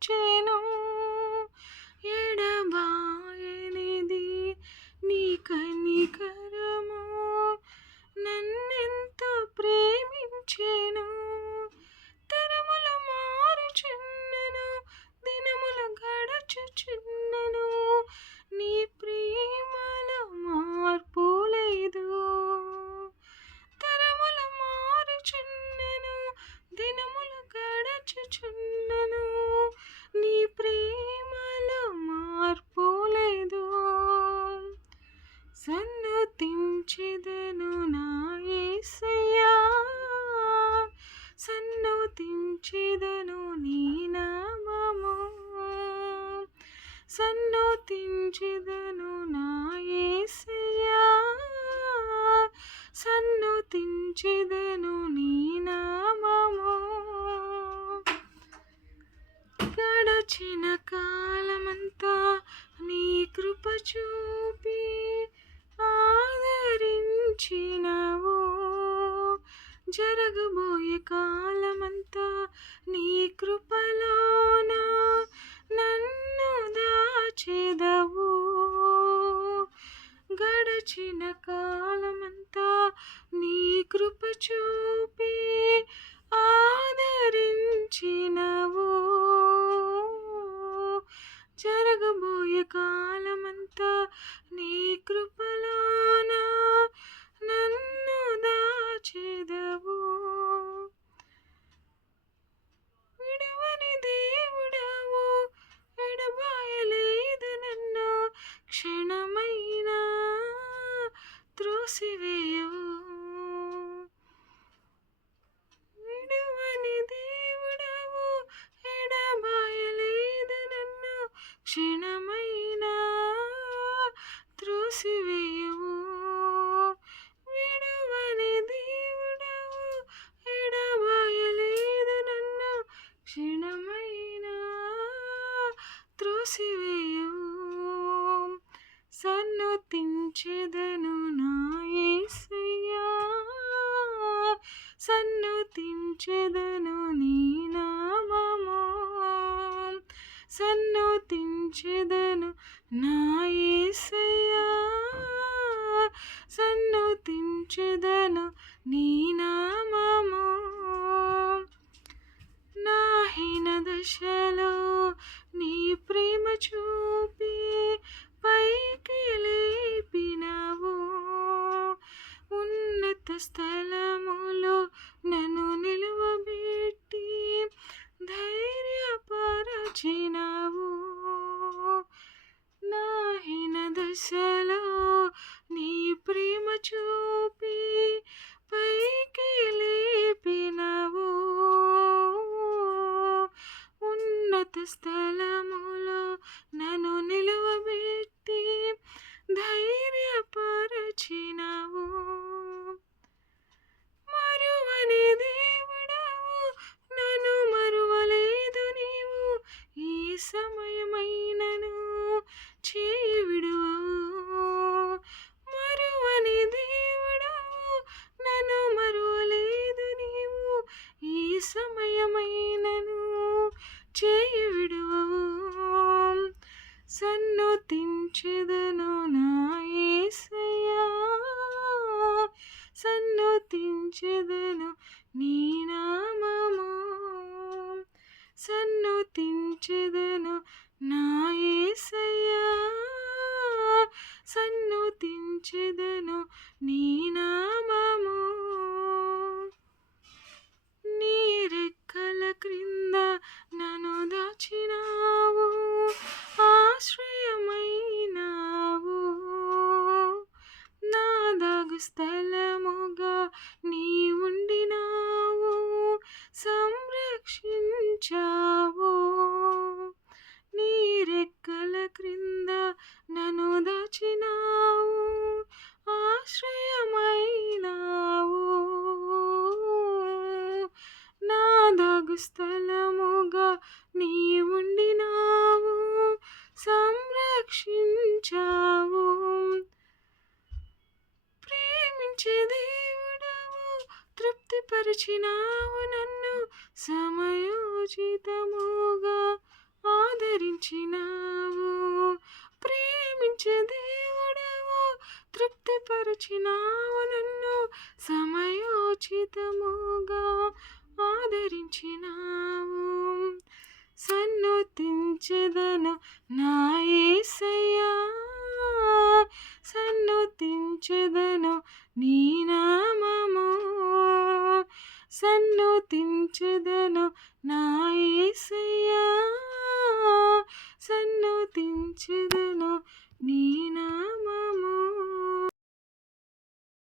Gucci. నీ నామము సన్నోతించెదను నా యేసయ్యా సన్నోతించెదను నీ నామము గడచిన కాలమంతా నీ కృప చూపి ఆదరించినవు. జరగబోయే కాలం సన్నుతించెదను నా ఏసయ్యా. సన్నుతించెదను నీ నామము. నాహిన దశ స్థలముగా నీ ఉండినావు సంరక్షించావు. నీ రెక్కల క్రింద నన్ను దాచినావు ఆశ్రయమైనావు. నా దగ్గు స్థలముగా నీ తృప్తిపరిచినావు నన్ను సమయోచితముగా ఆదరించినావు. ప్రేమించే దేవుడవు తృప్తిపరిచినావు నన్ను సమయోచితముగా ఆదరించినావు. సన్నుతించదను నా ఏసయ్యా. సన్నుతించెదను నీ నామము. సన్నుతించెదను నా